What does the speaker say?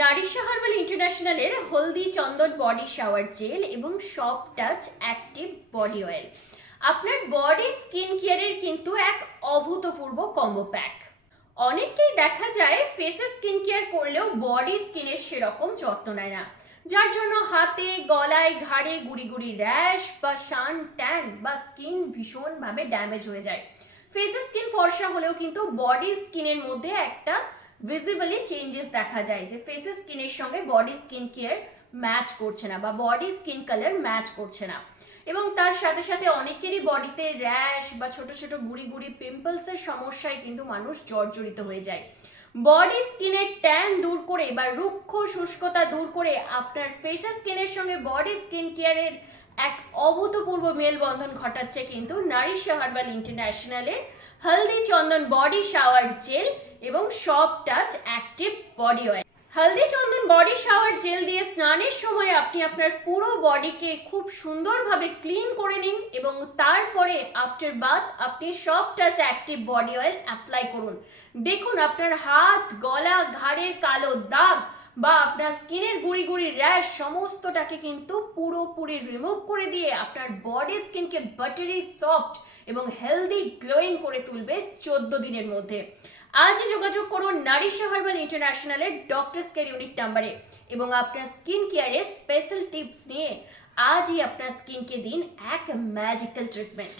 Narisha herbal ইন্টারন্যাশনালের Haldi Chandan body shower gel এবং soft touch active body oil আপনার বডি স্কিন কেয়ারের কিন্তু এক অভূতপূর্ব কম্বো প্যাক। অনেককেই দেখা যায় ফেসে স্কিন কেয়ার করলেও বডি স্কিনের সেরকম যত্ন নেয় না, যার জন্য হাতে গলায় ঘাড়ে গুড়ি গুড়ি র্যাশ বা সান ট্যান বা স্কিন ভীষণভাবে ড্যামেজ হয়ে যায়। ফেসে স্কিন ফর্সা হলেও কিন্তু বডি স্কিনের মধ্যে একটা ভিজিবলি চেঞ্জেস দেখা যায় যে ফেসের স্কিনের সঙ্গে বডি স্কিন কেয়ার ম্যাচ করছে না বা বডি স্কিন কালার ম্যাচ করছে না। এবং তার সাথে সাথে অনেকেরই বডিতে র্যাশ বা ছোট ছোট গুড়ি গুড়ি পিম্পলসের সমস্যায় কিন্তু মানুষ জর্জরিত হয়ে যায়। বডি স্কিনের ট্যান দূর করে বা রুক্ষ শুষ্কতা দূর করে আপনার ফেসের স্কিনের সঙ্গে বডি স্কিন কেয়ারের এক অভূতপূর্ব মেলবন্ধন ঘটাচ্ছে কিন্তু নারিশা হার্বাল ইন্টারন্যাশনালের Haldi Chandan body shower gel এবং soft touch active body oil. Haldi Chandan body shower gel দিয়ে স্নানের সময় আপনি আপনার পুরো বডিকে খুব সুন্দরভাবে ক্লিন করে নিন এবং তারপরে আফটার বাথ আপনি soft touch active body oil apply করুন। দেখুন আপনার হাত গলা ঘাড়ের কালো দাগ বা আপনার স্কিনের গুড়ি গুড়ি র্যাশ সমস্তটাকে কিন্তু পুরোপুরি রিমুভ করে দিয়ে আপনার বডি স্কিনকে বাটারি সফট এবং হেলদি গ্লোয়িং করে তুলবে 14 দিনের মধ্যে। আজই যোগাযোগ করুন নারিশা হার্বাল ইন্টারন্যাশনালের ডক্টরস কেয়ার ইউনিট নাম্বারে এবং আপনার স্কিন কেয়ারের স্পেশাল টিপস নিয়ে আজই আপনার স্কিনকে দিন এক ম্যাজিক্যাল ট্রিটমেন্ট।